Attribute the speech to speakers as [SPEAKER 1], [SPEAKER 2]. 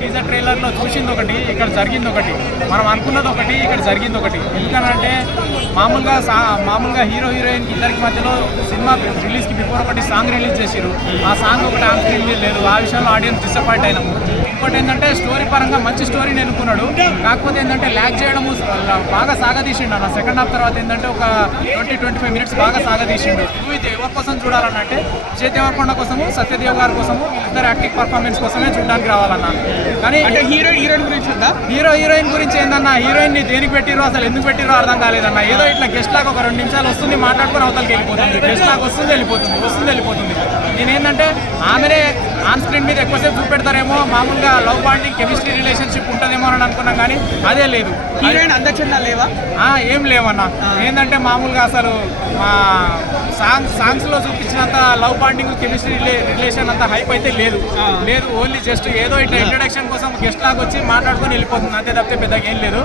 [SPEAKER 1] Teaser ట్రైలర్లో చూసింది ఒకటి ఇక్కడ జరిగింది ఒకటి. మనం అనుకున్నది ఒకటి ఇక్కడ జరిగింది ఒకటి. ఎందుకనంటే మామూలుగా సా మామూలుగా హీరో హీరోయిన్ ఇద్దరికి మధ్యలో సినిమా రిలీజ్కి బిఫోర్ ఒకటి సాంగ్ రిలీజ్ చేసిరు ఆ సాంగ్ ఒకటి ఆన్ స్క్రీన్ లేదు. ఆ విషయంలో ఆడియన్స్ డిసప్పాయింట్ అయినాము. ఇంకోటి ఏంటంటే స్టోరీ పరంగా మంచి స్టోరీని ఎన్నుకున్నాడు కాకపోతే ఏంటంటే ల్యాక్ చేయడము బాగా సాగదీసిండు అన్న. సెకండ్ హాఫ్ తర్వాత ఏంటంటే ఒక ట్వంటీ ట్వంటీ ఫైవ్ మినిట్స్ బాగా సాగదీసిండు. నువ్వు ఇది ఎవరి కోసం చూడాలన్నంటే విజయ్ దేవరకొండ కోసము సత్యదేవ్ గారి కోసము వీళ్ళిద్దరు యాక్టింగ్ పర్ఫార్మెన్స్ కోసమే చూడడానికి రావాలన్నా. కానీ
[SPEAKER 2] అంటే హీరో హీరోయిన్ గురించి ఉందా?
[SPEAKER 1] హీరో హీరోయిన్ గురించి ఏందన్నా? హీరోయిన్ని దేనికి పెట్టిరో అసలు ఎందుకు పెట్టిరో అర్థం కాలేదన్న? ఏదో ఇట్లా గెస్ట్ లాగా ఒక రెండు నిమిషాలు వస్తుంది మాట్లాడుకొని అవతలకి వెళ్ళిపోతుంది. గెస్ట్ లాగా వస్తుంది వెళ్ళిపోతుంది వస్తుంది వెళ్ళిపోతుంది. నేనేంటంటే ఆమెనే ఆన్ స్క్రీన్ మీద ఎక్కువసేపు చూపెడతారేమో మామూలుగా లవ్ బాండింగ్ కెమిస్ట్రీ రిలేషన్షిప్ ఉంటుందేమో అని అనుకున్నాం కానీ అదే లేదు.
[SPEAKER 2] హీరోయిన్ అందచందా లేవా?
[SPEAKER 1] ఏం లేవన్నా. ఏంటంటే మామూలుగా అసలు మా సాంగ్ సాంగ్స్లో చూపించినంత లవ్ బాండింగ్ కెమిస్ట్రీ రిలేషన్ అంత హైప్ అయితే లేదు. లేదు ఓన్లీ జస్ట్ ఏదో ఇట్లా ఇంట్రడక్షన్ కోసం గెస్ట్ లాగా వచ్చి మాట్లాడుకొని వెళ్ళిపోతుంది. అంతే తప్పితే పెద్దగా ఏం లేదు.